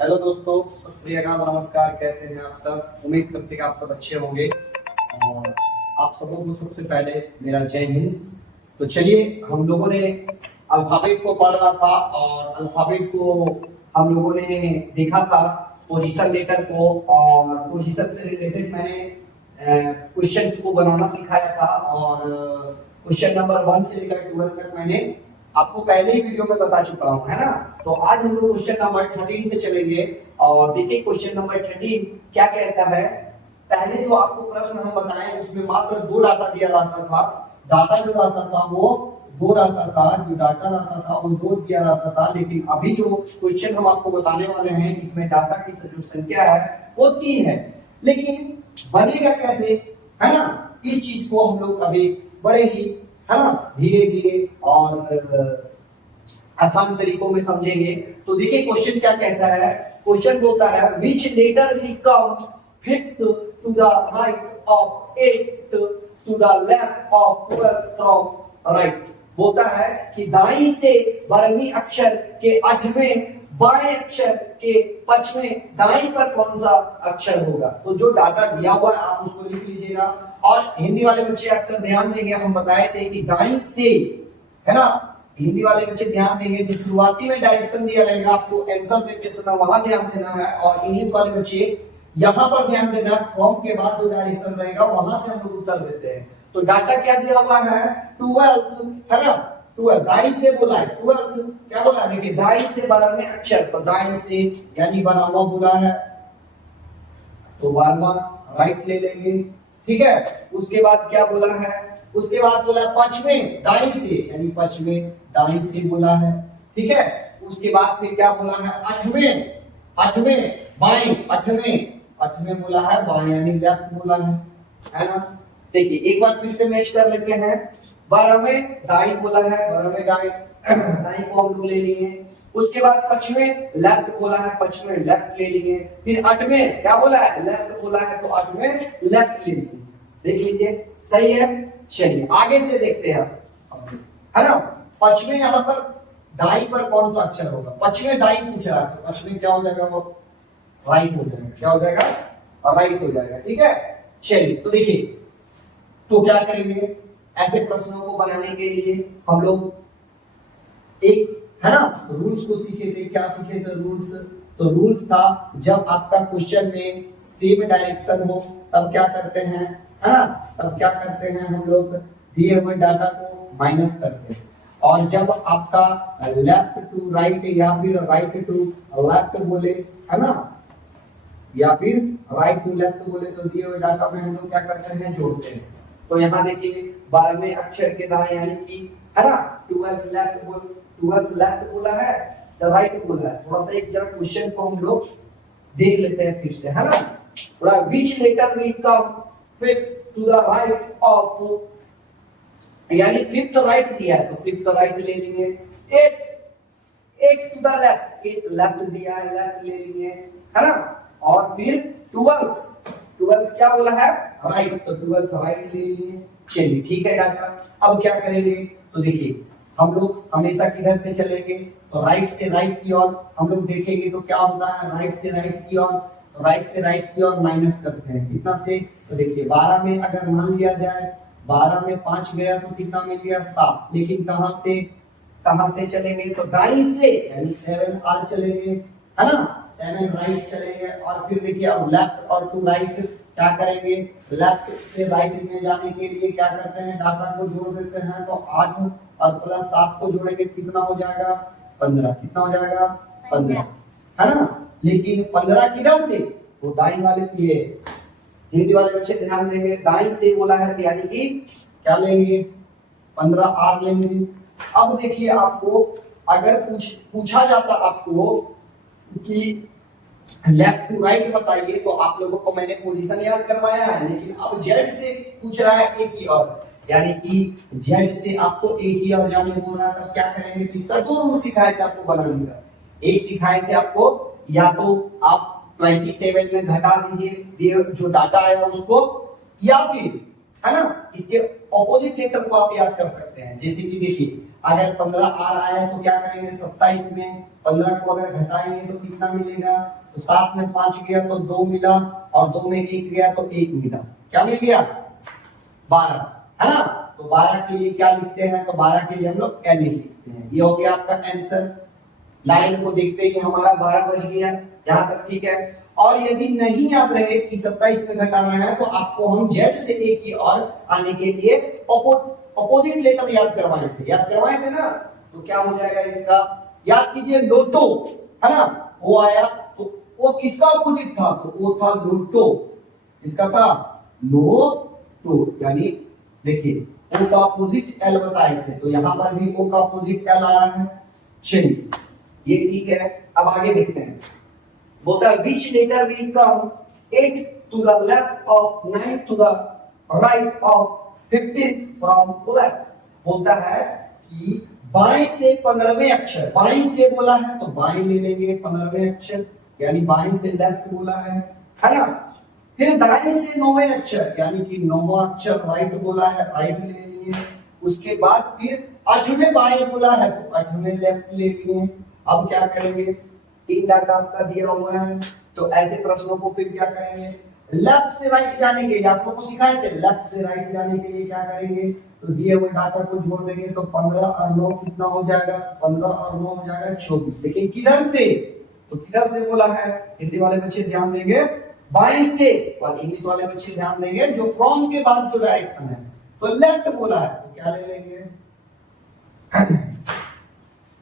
Hello दोस्तों, सत श्री अकाल, नमस्कार। कैसे हैं आप सब? उम्मीद करते हैं आप सब अच्छे होंगे। और आप सबों को सबसे पहले मेरा जय हिंद। तो चलिए, हम लोगों ने अल्फाबेट को पढ़ रहा था और अल्फाबेट को हम लोगों ने देखा था पोजीशन लेटर को, और पोजीशन से रिलेटेड मैंने क्वेश्चंस को बनाना सिखाया था। और क्वेश्चन नंबर 1 से लेकर 12 तक मैंने आपको पहले ही वीडियो में बता चुका हूं, है ना। तो आज हम लोग क्वेश्चन नंबर 13 से चलेंगे। और देखिए क्वेश्चन नंबर 13 क्या कहता है। पहले जो आपको प्रश्न हम बताएं उसमें मात्र 2 डाटा दिया रहता था। डाटा जो रहता था वो 2 रहता था, जो डाटा रहता था वो 2 दिया रहता था। लेकिन अभी जो क्वेश्चन हम आपको बताने वाले हैं इसमें डाटा की जो संख्या है वो 3 है। लेकिन बनेगा कैसे, है ना, इस चीज को हम लोग अभी बड़े ही, है ना, धीरे धीरे और आसान तरीकों में समझेंगे। तो देखिए क्वेश्चन क्या कहता है। क्वेश्चन बोलता है which letter will come fifth to the right of eighth to the left of twelfth from right. बोलता है कि दाई से 12वीं अक्षर के 8वें, बाएं अक्षर के 5वें दाई पर कौन सा अक्षर होगा। तो जो डाटा दिया हुआ है आप उसको लिख लीजिएगा। और हिंदी वाले बच्चे अक्सर ध्यान देंगे, हम बताए थे कि दाई से, है ना, हिंदी वाले बच्चे ध्यान देंगे जो शुरुआती में डायरेक्शन दिया रहेगा आपको आंसर देते समय वहां ध्यान देना है। और इंग्लिश वाले बच्चे यहां पर ध्यान देना है, फ्रॉम के बाद जो डायरेक्शन रहेगा वहां से हम लोग उत्तर देते हैं। तो डाटा क्या दिया हुआ है 12, है ना। 12 दाई से बोला है, 12 क्या बोला है, देखिए दाई से 12वें अक्षर, तो दाई से यानी 12वां बोला है, तो 12वां राइट ले लेंगे। ठीक है, उसके बाद क्या बोला है, उसके बाद बोला 5वें दाई से, यानी 5वें दाई से बोला है। ठीक है, उसके बाद फिर क्या बोला है 8वें बाएं, 8वें बोला है बाएं, यानी लेफ्ट बोला है ना। देखिए एक बार फिर से मैच कर लेते हैं। 12वें दाई बोला है, 12वें दाई दाई को हम लोग ले लिए। उसके बाद 5वें लेफ्ट बोला है, 5वें लेफ्ट ले लिए। फिर 8वें क्या बोला है, लेफ्ट बोला है, तो 8वें लेफ्ट ले लिए। देख लीजिए सही है। चलिए आगे से देखते हैं, है ना। 5वें यहाँ पर दाई पर कौन सा अक्षर होगा, 5वें दाई पूछ रहा है, तो 5वें क्या हो जाएगा, वो राइट हो जाएगा। क्या हो जाएगा, राइट हो जाएगा। ठीक है, चलिए तो देखिए, तो क्या करेंगे, ऐसे प्रश्नों को बनाने के लिए हम लोग एक, है ना, रूल्स को सीखे थे। क्या सीखे थे रूल्स, तो रूल्स था जब आपका क्वेश्चन में सेम डायरेक्शन हो तब क्या करते हैं, है ना, तब क्या करते हैं हम लोग दिए हुए डाटा को माइनस करते हैं। और जब आपका लेफ्ट टू राइट या फिर राइट टू लेफ्ट बोले, है ना, या फिर राइट टू लेफ्ट बोले, तो दिए हुए डाटा में हम लोग क्या करते हैं, जोड़ते हैं। तो यहाँ देखिए 12वें अक्षर के दाएं, यानी कि, है ना, 12th लेफ्ट बोला है, द राइट बोला है। थोड़ा सा एक जरा क्वेश्चन को हम लोग देख लेते हैं फिर से, है ना। थोड़ा which letter will come fifth to the right of, यानी फिफ्थ राइट दिया है तो फिफ्थ राइट ले लिए। Eight to the left, eight left दिया है, लेफ्ट ले लिए, है ना। और फिर 12th क्या बोला है, राइट, तो 12th राइट ले लिए। चलिए ठीक है डाटा। अब क्या करेंगे, तो देखिए हम लोग हमेशा किधर से चलेंगे, तो राइट से राइट की ओर हम लोग देखेंगे। तो क्या होता है, राइट से राइट की ओर, तो राइट से राइट की ओर माइनस करते हैं कितना से, तो देखिए 12 में अगर मान लिया जाए 12 में 5 गया तो कितना मिल गया, 7। लेकिन कहां से चलेंगे, तो दाई से, यानी 7 आर चलेंगे, है ना, 7 राइट चलेंगे। और फिर देखिए अब लेफ्ट और टू राइट क्या करेंगे, लेफ्ट से राइट में जाने के लिए क्या करते हैं, डाटा को जोड़ देते हैं। तो 8 और प्लस 7 को जोड़ेंगे कितना हो जाएगा, 15। कितना हो जाएगा, 15, है ना। लेकिन 15 किधर से, वो दाई वाले लिए, हिंदी वाले बच्चे ध्यान देंगे, दाई से बोला है, यानी कि क्या लेंगे, 15 आर लेंगे। अब देखिए आपको अगर पूछा जाता आपको कि लेफ्ट टू राइट बताइए, तो आप लोगों को मैंने पोजीशन याद करवाया है। लेकिन अब जेड से पूछ रहा है एक ही और, यानी कि जेड से आपको एक ही और जाने बोल रहा है, तब क्या करेंगे, तो इसका 2 रूल सिखाए थे आपको बनाने का। एक सिखाए थे आपको, या तो आप 27 में घटा दीजिए जो डाटा आया उसको, या फिर, है ना, इसके ऑपोजिट लेटर को आप याद कर सकते हैं। जैसे कि देखिए अगर 15 आर आया है तो क्या करेंगे, 27 में 15 को अगर घटाएंगे तो कितना मिलेगा, तो 7 में 5 गया तो 2 मिला, और 2 में 1 गया तो 1 मिला, क्या मिल गया 12, है ना। तो 12 के लिए क्या लिखते हैं, तो 12 के लिए हम लोग एल लिखते हैं। ये हो गया आपका आंसर। लाइन को देखते ही हमारा 12 बज गया, यहाँ तक ठीक है। और यदि नहीं याद रहे कि 27 में घटाना है तो आपको हम जेड से ए की ओर आने के लिए अपोजिट लेटर याद करवाए थे ना। तो क्या हो जाएगा इसका, याद कीजिए लोटो, है ना, वो आया तो वो किसका अपोजिट था, तो वो था लोटो, इसका था लोटो, यानी देखिए ओ का अपोजिट एल बताए थे, तो यहां पर भी ओ का अपोजिट एल आ रहा है। चलिए ये ठीक है, अब आगे देखते हैं। बोलता है which letter will come 8 to the left of 9 to the right of 15 from left। बोलता है कि बाएं से 15वें अक्षर, बाएं से बोला है तो बाएं ले लेंगे 15वें अक्षर, यानी बाएं से लेफ्ट बोला है ना। फिर दाएं से 9वें अक्षर, यानी कि 9वां अक्षर राइट बोला है, राइट ले लिए। उसके बाद फिर 8वें बाएं बोला है तो 8वें लेफ्ट ले लिए। अब क्या करेंगे, 3 डाटा आपका दिया हुआ है, तो ऐसे प्रश्नों को फिर क्या करेंगे, लेफ्ट से राइट जाने के लिए आप लोगों को सिखाए थे, लेफ्ट से राइट जाने के लिए क्या करेंगे, तो दिए हुए डाटा को जोड़ देंगे तो 15 और 9 कितना हो जाएगा, 15 और 9 हो जाएगा 24। लेकिन किधर से, तो किधर से बोला है, हिंदी वाले बच्चे ध्यान देंगे बाएं से, और इंग्लिश वाले बच्चे ध्यान देंगे जो फ्रॉम के बाद जो डायरेक्शन है, तो लेफ्ट बोला है तो क्या ले लेंगे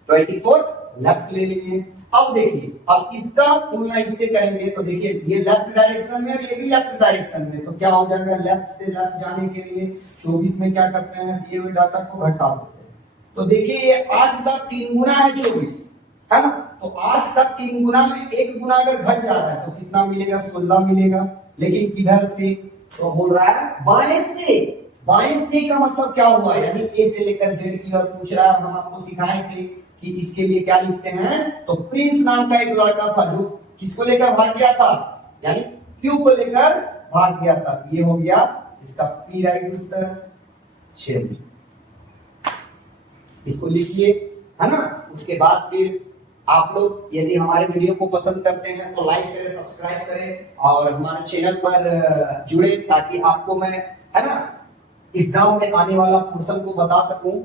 24 लेफ्ट ले लेंगे। अब देखिए, अब इसका तुलना इससे करेंगे तो देखिए ये लेफ्ट डायरेक्शन में और ये भी लेफ्ट डायरेक्शन में, तो क्या हो जाएगा, लेफ्ट से लेफ्ट जाने के लिए 24 में क्या करते हैं, दिए हुए डाटा को घटा देते हैं। तो देखिए ये 8 का 3 गुना है 24, है ना, तो 8 का 3 गुना में 1 गुना अगर घट जाता है तो कितना मिलेगा, 16 मिलेगा। लेकिन किधर से, तो बोल रहा है बाएं से, बाएं से का मतलब क्या हुआ, यानी ए से लेकर जेड की ओर पूछ रहा है। हम आपको सिखाए थे कि इसके लिए क्या लिखते हैं, तो प्रिंस नाम का एक लड़का था जो किसको लेकर भाग गया था, यानी क्यू को लेकर भाग गया था। ये हो गया इसका पी राइट उत्तर। चलिए इसको लिखिए, है ना। उसके बाद फिर आप लोग यदि हमारे वीडियो को पसंद करते हैं तो लाइक करें, सब्सक्राइब करें और हमारे चैनल पर जुड़े, ताकि आपको मैं, है ना, एग्जाम में आने वाला पोर्शन को बता सकूं।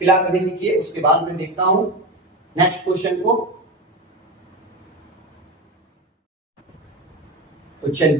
फिलहाल अभी लिखिए, उसके बाद मैं देखता हूं नेक्स्ट क्वेश्चन को। तो चलिए,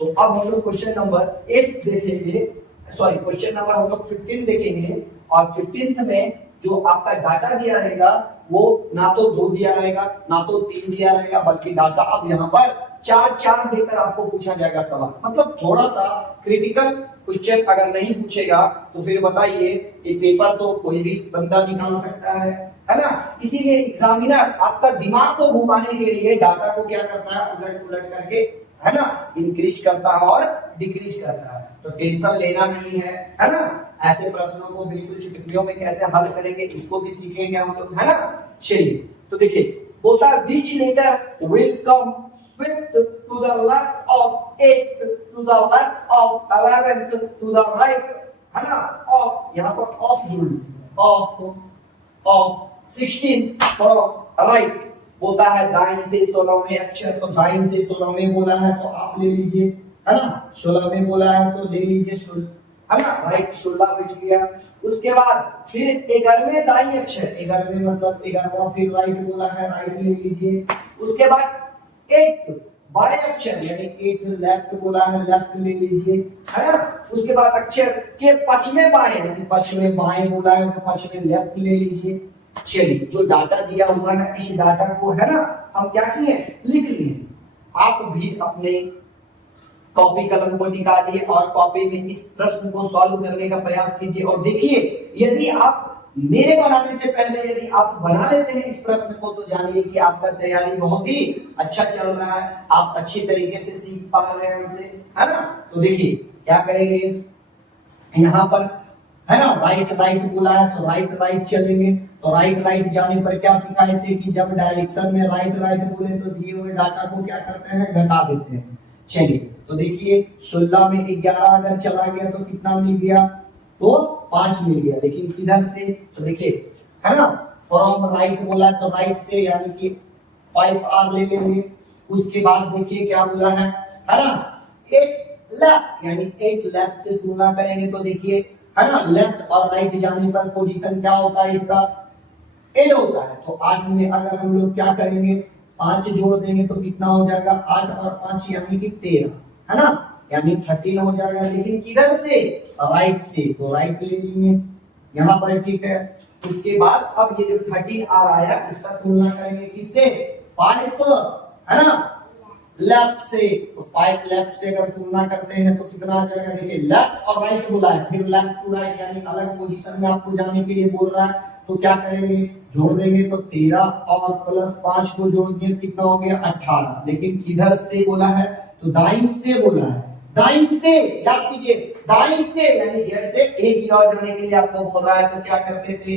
तो अब हम लोग क्वेश्चन नंबर 8 देखेंगे, सॉरी क्वेश्चन नंबर हम लोग 15 देखेंगे। और 15th में जो आपका डाटा दिया रहेगा वो ना तो 2 दिया रहेगा ना तो 3 दिया रहेगा, बल्कि डाटा अब यहाँ पर 4 देकर आपको पूछा जाएगा सवाल। मतलब थोड़ा सा क्रिटिकल क्वेश्चन अगर नहीं पूछेगा तो फिर बताइए ये पेपर तो कोई भी बंदा निकाल सकता है ना। इसीलिए एग्जामिनर आपका दिमाग को घुमाने के लिए डाटा को क्या करता है, उलट उलट करके, है ना, इंक्रीज करता है और डिक्रीज करता है। तो टेंशन लेना नहीं है ना। ऐसे प्रश्नों को बिल्कुल चुटकियों में कैसे हल करेंगे इसको भी सीखेंगे हम लोग, है ना। चलिए तो देखिए, बोलता है which letter will come fifth to the left of 8th to the left of 11th to the right, है ना, of, यहाँ पर of जोड़ लीजिए, of 16th from right। बोलता है दाएं से 16वें अक्षर, तो दाएं से 16वें बोला है तो आप ले लीजिए, है ना, 16वें बोला है तो ले लीजिए 16, है ना, राइट 16 बैठ गया। उसके बाद फिर 11वें दाई अक्षर, 11वें मतलब 11वां, फिर राइट बोला है, राइट ले लीजिए। उसके बाद 8 बाएं अक्षर, यानी 8 लेफ्ट बोला है, लेफ्ट ले लीजिए, है ना। उसके बाद अक्षर के 5वें बाएं, यानी 5वें बाएं बोला है तो 5वें लेफ्ट ले लीजिए। चलिए, जो डाटा दिया हुआ है इस डाटा को, है ना, हम क्या किए, लिख लिए। आप भी अपने कॉपी कलम को निकालिए और कॉपी में इस प्रश्न को सॉल्व करने का प्रयास कीजिए। और देखिए, यदि आप मेरे बनाने से पहले यदि आप बना लेते हैं इस प्रश्न को, तो जानिए कि आपका तैयारी बहुत ही अच्छा चल रहा है, आप अच्छी तरीके से सीख पा रहे हैं हमसे, है ना। तो देखिए क्या करेंगे, यहाँ पर, है ना, राइट राइट बोला है तो राइट राइट चलेंगे। तो राइट राइट जाने पर क्या सिखाए थे कि जब डायरेक्शन में राइट राइट बोले तो दिए हुए डाटा को क्या करते हैं, घटा देते हैं। चलिए तो देखिए, 16 में 11 अगर चला गया तो कितना मिल गया, तो 5 मिल गया। लेकिन किधर से, तो देखिए, है ना, फ्रॉम राइट बोला है तो राइट से यानी कि 5R ले लेंगे। उसके बाद देखिए क्या बोला है ना, 8 लेफ्ट यानी 8 लेफ्ट से तुलना करेंगे तो देखिए है ना, लेफ्ट और राइट जाने पर पोजीशन क्या होता है इसका 8 होता है। तो 8 में अगर हम लोग क्या करेंगे 5 जोड़ देंगे तो कितना हो जाएगा 8 और 5 यानी कि 13 है ना, यानी 13 हो जाएगा। लेकिन किधर से, राइट से, तो राइट ले लेंगे यहाँ पर, ठीक है। उसके बाद अब ये जो 13R आया इसका तुलना करेंगे किससे, 5 है ना, लेफ्ट से। तो 5 लेफ्ट से अगर तुलना करते हैं तो कितना आ जाएगा, देखिए लेफ्ट और राइट बोला है, फिर लेफ्ट टू राइट यानी अलग पोजीशन में आपको जाने के लिए बोल रहा है। तो क्या करेंगे, जोड़ देंगे तो 13 और प्लस 5 को जोड़ दिए कितना हो गया 18। लेकिन किधर से बोला है, तो दाईं से बोला है, दाईं से, याद कीजिए दाईं से यानी जेड से एक की ओर जाने के लिए आपको बोल रहा है। तो क्या करते थे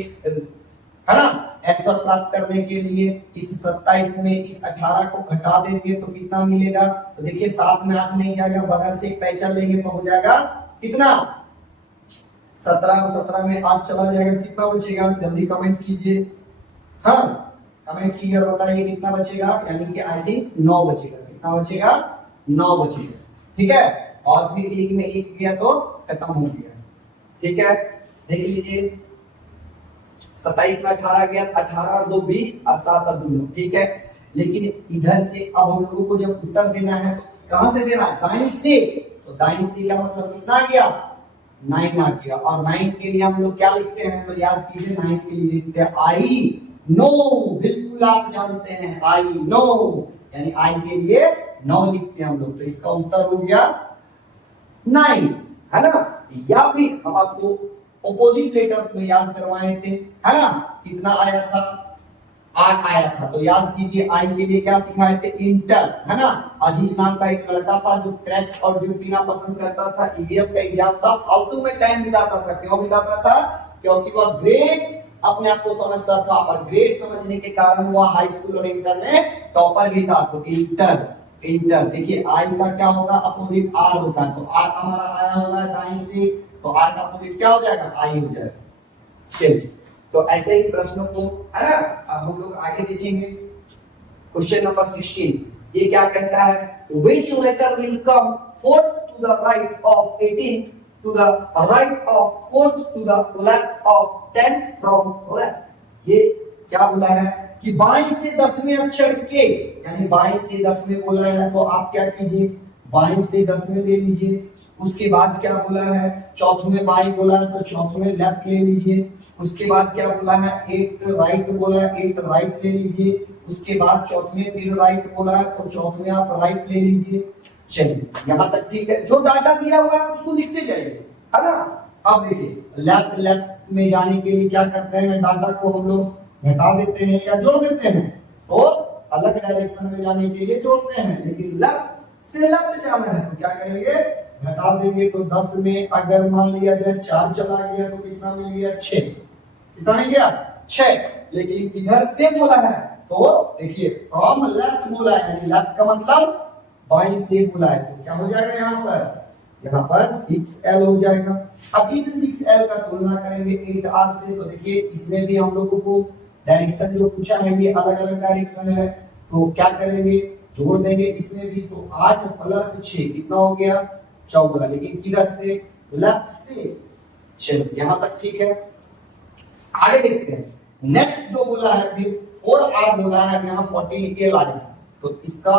है ना, आंसर प्राप्त करने के लिए इस 27 में इस 18 को घटा देंगे तो कितना मिलेगा, तो देखिए 7 में 8 नहीं जाएगा, बगल से एक पैंचर लेंगे तो हो जाएगा कितना 17, और 17 में 8 चला जाएगा, कितना बचेगा, जल्दी कमेंट कीजिए, हाँ कमेंट कीजिए और बताइए कितना बचेगा, यानी कि आई थिंक 9 बचेगा। कितना बचेगा, 9 बचेगा, ठीक है। और फिर एक में एक गया तो खत्म हो गया, ठीक है। देख लीजिए 27 में 18 गया, 18 और 2 20 और 7 और 2 9, ठीक है। लेकिन इधर से अब हम लोगों को जब उत्तर देना है तो कहां से देना है, दाईं से। तो दाईं से का मतलब कितना आ गया, 9 आ गया। और 9 के लिए हम लोग क्या लिखते हैं, तो याद कीजिए 9 के लिए लिखते हैं आई नो, बिल्कुल आप जानते हैं आई नो, यानी आई के लिए 9 लिखते हैं हम लोग। तो इसका उत्तर हो गया 9 है ना। या फिर हम आपको ऑपोजिट लेटर्स में याद करवाए थे है ना, कितना आया था 8 आया था। तो याद कीजिए आई के लिए क्या सिखाए थे, इंटर है ना। अजीज नाम का एक लड़का था जो क्रैक्स और ड्यूटीना पसंद करता था, ईवीएस का एग्जाम था, फालतू में टाइम बिताता था। क्यों बिताता था, क्योंकि वह ग्रेड अपने आप को समझता था और ग्रेड समझने के कारण वह हाई स्कूल और इंटर में टॉपर भी था। तो इंटर, इंटर देखिए आई का क्या होगा, अपोजिट आर होता है। तो आर हमारा आया हुआ है दाईं से, तो आर का अपोजिट क्या हो जाएगा, आई हो जाएगा। चलिए तो ऐसे ही प्रश्नों को है ना अब हम लोग आगे देखेंगे। क्वेश्चन नंबर 16 ये क्या कहता है, which letter will come fourth to the right of 18th to the right of 4th to the left of 10th from left। ये क्या बोला है कि 22 से 10वें अक्षर के, यानी 22 से 10वें बोला है तो आप क्या कीजिए 22 से 10वें ले लीजिए। उसके बाद क्या बोला है, चौथवें बाई बोला है तो चौथवें लेफ्ट ले लीजिए। उसके बाद क्या बोला है 8 राइट बोला है, 8 राइट ले लीजिए। उसके बाद चौथवें फिर राइट बोला है तो चौथवें आप राइट ले लीजिए। चलिए यहाँ तक ठीक है, जो डाटा दिया हुआ है उसको लिखते जाइए है ना। अब देखिए लेफ्ट लेफ्ट में जाने के लिए क्या करते हैं, डाटा को हम लोग घटा देते हैं या जोड़ देते हैं। तो अलग डायरेक्शन में जाने के लिए जोड़ते हैं, लेकिन लेफ्ट से लेफ्ट जाना है तो क्या करेंगे घटा देंगे। तो 10 में अगर मान लिया जाए 4 चला गया तो कितना मिल गया 6, कितना मिल गया 6। लेकिन किधर से बोला है, तो देखिए फ्रॉम लेफ्ट बोला है, यानी लेफ्ट का मतलब बाईं से बोला है। तो क्या हो जाएगा यहाँ पर 6L हो जाएगा। अब इस 6L का तुलना करेंगे 8R से। तो देखिए इसमें भी हम लोगों को डायरेक्शन जो पूछा है ये अलग अलग डायरेक्शन है। तो क्या करेंगे जोड़ देंगे इसमें भी, तो 8 प्लस 6 कितना हो गया 14। लेकिन किधर से, लेफ्ट से। चलो यहाँ तक ठीक है, आगे देखते हैं। नेक्स्ट जो बोला है फिर 4R बोला है, यहाँ 14L आया। तो इसका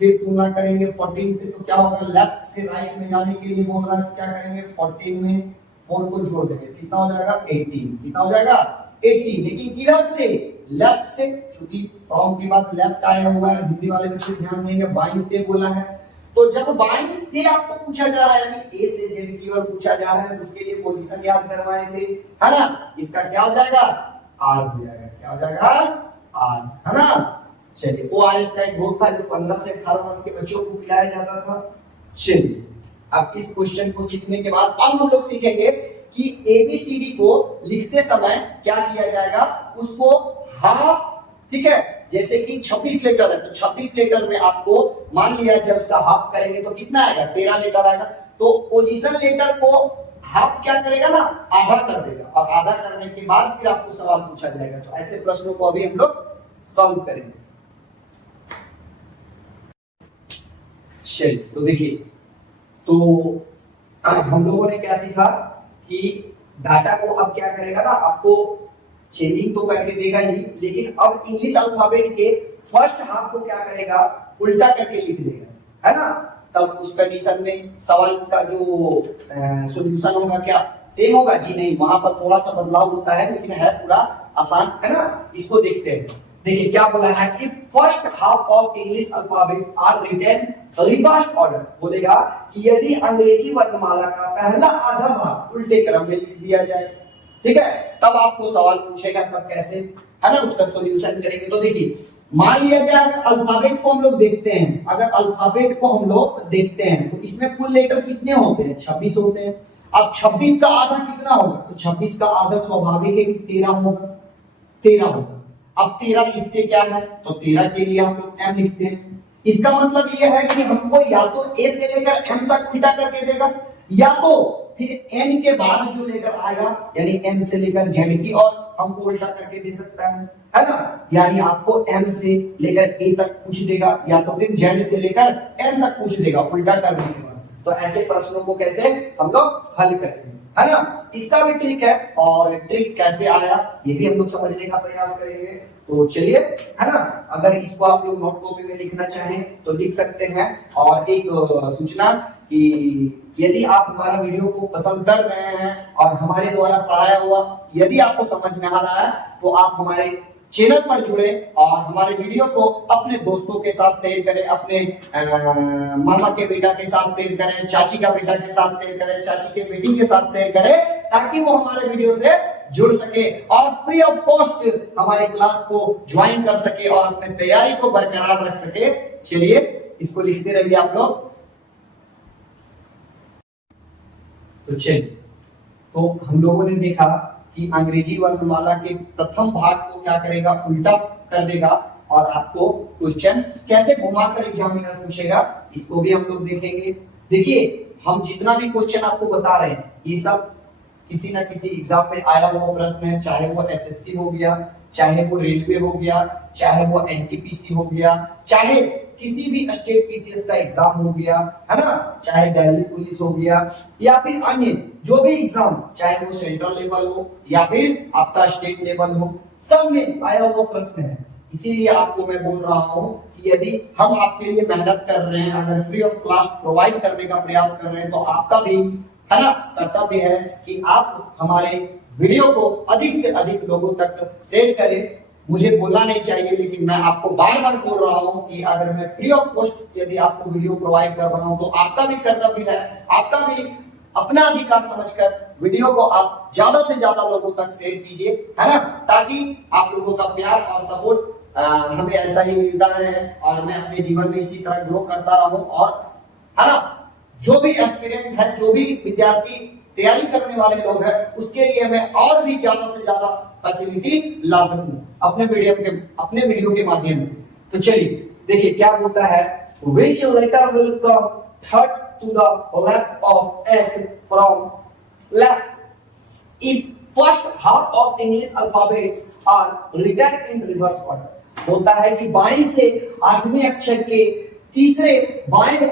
फिर तुलना करेंगे 14 से। तो क्या होगा लेफ्ट से राइट में जाने के लिए बोल रहा है, क्या करेंगे 14 में 4 को जोड़ देंगे, कितना हो जाएगा 18। कितना हो जाएगा 18। लेकिन किधर से, लेफ्ट से। चूंकि फ्रॉम के बाद लेफ्ट आया हुआ है, हिंदी वाले बच्चे ध्यान देंगे, बाईं से बोला है। तो जब बाईं से आपको पूछा जा रहा है, यानी ए से जेड की ओर पूछा जा रहा है, तो उसके लिए पोजीशन याद करवाए थे है ना। इसका क्या हो जाएगा आर हो जाएगा, क्या हो जाएगा आर है ना। चलिए ओआरएस का एक ग्रुप था जो 15 से 18 वर्ष के बच्चों को पिलाया जाता था। चलिए अब इस क्वेश्चन को सीखने के बाद अब हम लोग सीखेंगे कि एबीसीडी को लिखते समय क्या किया जाएगा, उसको हाफ, ठीक है। जैसे कि 26 लेटर है तो 26 लेटर में आपको मान लिया जाए उसका हाफ करेंगे तो कितना आएगा 13 लेटर आएगा। तो पोजीशन लेटर को हाफ क्या करेगा ना, आधा कर देगा, और आधा करने के बाद फिर आपको सवाल पूछा जाएगा। तो ऐसे प्रश्नों को अभी हम लोग सॉल्व करेंगे। चलिए तो देखिए, तो हम लोगों ने क्या सीखा कि डाटा को अब क्या करेगा ना, आपको चेंजिंग तो करके देगा ही, लेकिन अब इंग्लिश अल्फाबेट के फर्स्ट हाफ को क्या करेगा, उल्टा करके लिख देगा, है ना। तब उस कंडीशन में सवाल का जो सॉल्यूशन होगा क्या सेम होगा? जी नहीं, वहां पर थोड़ा सा बदलाव होता है, लेकिन है पूरा आसान, है ना। इसको देखते हैं। देखिए क्या बोला है, if first half of English alphabet are written reverse order, बोलेगा कि यदि अंग्रेजी वर्णमाला का पहला आधा भाग उल्टे क्रम में लिख दिया जाए, ठीक है, तब आपको सवाल पूछेगा, तब कैसे, है ना, उसका सॉल्यूशन करेंगे। तो देखिए, मान लिया जाए अगर अल्फाबेट को हम लोग देखते हैं, अगर अल्फाबेट को हम लोग देखते हैं, तो इसमें कुल लेटर कितने होते हैं? 26 होते हैं। अब 26 का आधा कितना होगा? तो 26 का आधा स्वाभाविक है कि 13 होगा, 13 होगा। अब 13 लिखते क्या है? तो 13 के लिए हम लोग m लिखते हैं। इसका मतलब यह है कि हमको या तो a से लेकर m तक उल्टा करके देगा, या तो फिर n के बाद जो लेटर आएगा, यानी m से लेकर z की और हमको उल्टा करके दे सकता है ना। यानी आपको m से लेकर a तक पूछ देगा, या तो फिर z से लेकर m तक पूछ देगा उल्टा करने के बाद। तो ऐसे प्रश्नों को कैसे हम लोग हल करेंगे, है ना। इसका भी ट्रिक है, और ट्रिक कैसे आया ये भी हम लोग समझने का प्रयास करेंगे। तो चलिए, है ना, अगर इसको आप लोग नोट कॉपी में लिखना चाहें तो लिख सकते हैं। और एक सूचना कि यदि आप हमारा वीडियो को पसंद कर रहे हैं और हमारे द्वारा पढ़ाया हुआ यदि आपको समझ में आ रहा है, तो आप हमारे चैनल पर जुड़े और हमारे वीडियो को अपने दोस्तों के साथ शेयर करें, अपने मामा के बेटा के साथ शेयर करें, चाची का बेटा के साथ शेयर करें, चाची के बेटी के साथ शेयर करें, ताकि वो हमारे वीडियो से जुड़ सके और फ्री ऑफ कॉस्ट हमारे क्लास को ज्वाइन कर सके और अपने तैयारी को बरकरार रख सके। चलिए इसको लिखते रहिए आप लोग। तो चलिए, तो हम लोगों ने देखा कि अंग्रेजी वर्णमाला के प्रथम भाग को क्या करेगा, उल्टा कर देगा, और आपको क्वेश्चन कैसे घुमाकर एग्जामिनर पूछेगा इसको भी हम लोग देखेंगे। देखिए, हम जितना भी क्वेश्चन आपको बता रहे हैं, ये सब किसी ना किसी एग्जाम में आया हुआ प्रश्न है, चाहे वो एसएससी हो गया, चाहे वो रेलवे हो गया, चाहे वो एनटीपीसी हो गया, चाहे किसी भी स्टेट पीसीएस का एग्जाम हो गया, है ना, चाहे दिल्ली पुलिस हो गया, या फिर अन्य जो भी एग्जाम, चाहे वो सेंट्रल लेवल हो या फिर आपका स्टेट लेवल हो, सब में आया हुआ प्रश्न है। इसीलिए आपको मैं बोल रहा हूं कि यदि हम आपके लिए मेहनत कर रहे हैं, अगर फ्री ऑफ कॉस्ट प्रोवाइड करने का प्रयास कर रहे हैं, तो आपका भी, है ना, कर्तव्य है कि आप हमारे वीडियो को अधिक से अधिक लोगों तक शेयर करें। मुझे बोलना नहीं चाहिए, लेकिन मैं आपको बार बार बोल रहा हूं कि अगर मैं फ्री ऑफ कॉस्ट यदि आपको वीडियो प्रोवाइड कर रहा हूं, तो आपका भी कर्तव्य है, आपका भी अपना अधिकार समझकर वीडियो को आप ज्यादा से ज्यादा लोगों तक शेयर कीजिए, है ना, ताकि आप लोगों का प्यार और सपोर्ट हमें ऐसा ही मिलता रहे और मैं अपने जीवन में इसी तरह ग्रो करता रहूं। और है ना, जो भी एस्पिरेंट है, जो भी विद्यार्थी तैयारी करने वाले लोग हैं, उसके लिए मैं और भी ज्यादा से ज्यादा फैसिलिटी ला सकूं अपने वीडियो के माध्यम से। तो चलिए देखिए क्या बोलता है, which letter will come third to the left of it from left if first half of English alphabets are written in reverse order। होता है कि बाएं से आठवें अक्षर के तीसरे बाएं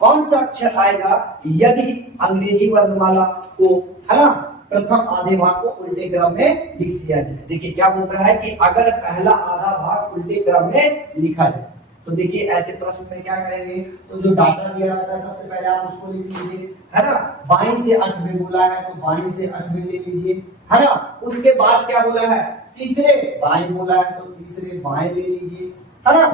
कौन सा अक्षर आएगा यदि अंग्रेजी वर्णमाला को, है ना, प्रथम आधे भाग को उल्टे क्रम में लिख दिया जाए। देखिए क्या होता है कि अगर पहला आधा भाग उल्टे क्रम में लिखा जाए, तो देखिए ऐसे प्रश्न में क्या करेंगे, तो जो डाटा दिया रहता है सबसे पहले आप उसको लिख लीजिए, है ना। बाएं से आठवें बोला है तो बाएं से आठवें ले लीजिए, है ना। उसके बाद क्या बोला है, तीसरे बाएं बोला है तो तीसरे बाएं ले लीजिए, है ना।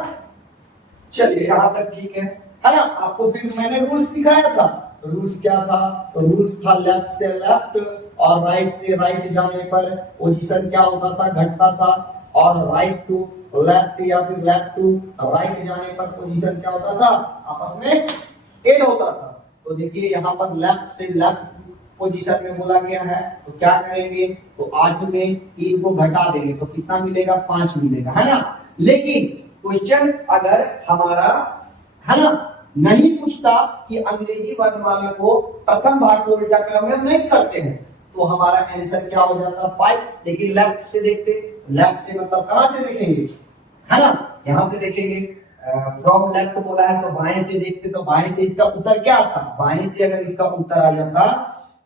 चलिए यहां तक ठीक है ना। आपको फिर मैंने रूल्स सिखाया था, रूल्स क्या था, तो रूल्स था लेफ्ट से लेफ्ट और राइट से राइट जाने पर पोजीशन क्या होता था, घटता था, और राइट टू लेफ्ट या फिर लेफ्ट टू राइट जाने पर पोजीशन क्या होता था, आपस में ऐड होता था। तो देखिए यहाँ पर लेफ्ट से लेफ्ट पोजीशन में बोला गया है, तो क्या करेंगे, तो 8 में 3 को घटा देंगे तो कितना मिलेगा, 5 मिलेगा, है ना। लेकिन क्वेश्चन अगर हमारा, है ना, नहीं पूछता कि अंग्रेजी वर्णमाला को प्रथम भाग को उल्टा क्रम में हम नहीं करते हैं, तो हमारा आंसर क्या हो जाता 5। लेकिन लेफ्ट से देखते, लेफ्ट से मतलब कहां से देखेंगे, है ना, यहां से देखेंगे, फ्रॉम लेफ्ट बोला है तो बाएं से देखते, तो बाएं से इसका उत्तर क्या आता, बाएं से अगर इसका उत्तर आ जाता,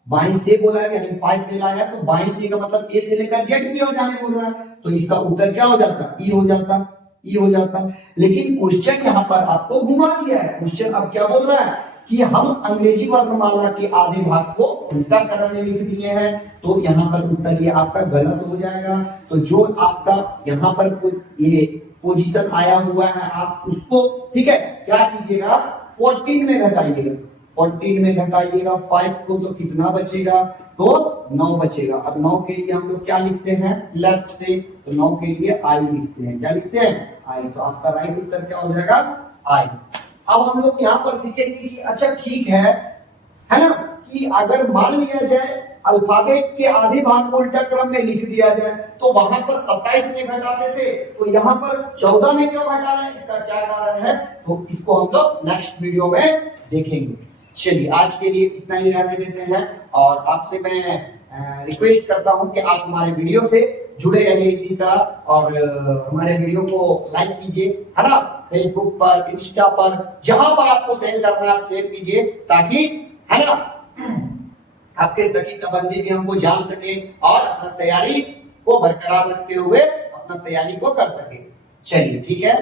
बाएं से बोला है यानी 5 मिला है, तो बाएं से का मतलब ए से लेकर जेड की ओर जाने बोल रहा है, तो इसका उत्तर क्या हो जाता, ई हो जाता, ई हो जाता। लेकिन क्वेश्चन यहाँ पर आपको घुमा दिया है, क्वेश्चन अब क्या बोल रहा है कि हम अंग्रेजी वर्णमाला के आधे भाग को उल्टा क्रम में लिख दिए हैं, तो यहाँ पर उत्तर ये आपका गलत हो जाएगा। तो जो आपका यहाँ पर ये पोजीशन आया हुआ है आप उसको, ठीक है, क्या कीजिएगा 14 में घटाइएगा, 14 में घटाइएगा 5 को, तो कितना बचेगा, तो 9 बचेगा। अब 9 के लिए हम लोग क्या लिखते हैं लेफ्ट से, तो 9 के लिए आई लिखते हैं, क्या लिखते हैं आई, तो आपका राइट उत्तर क्या हो जाएगा आई। अब हम लोग यहाँ पर सीखेंगे कि अच्छा ठीक है ना, कि अगर मान लिया जाए अल्फाबेट के आधे भाग को उल्टा क्रम में लिख दिया जाए, तो वहां पर 27 में घटाते थे, तो यहाँ पर 14 में क्यों घटा रहे हैं, इसका क्या कारण है, तो इसको हम लोग नेक्स्ट वीडियो में देखेंगे। चलिए आज के लिए इतना ही रहने देते हैं, और आपसे मैं रिक्वेस्ट करता हूं कि आप हमारे वीडियो से जुड़े रहिए इसी तरह, और हमारे वीडियो को लाइक कीजिए, है ना, फेसबुक पर, इंस्टा पर, जहां पर आपको शेयर करना है आप शेयर कीजिए, ताकि, है ना, आपके सभी संबंधी भी हमको जान सके और अपना तैयारी को बरकरार रखते हुए अपना तैयारी को कर सके। चलिए ठीक है।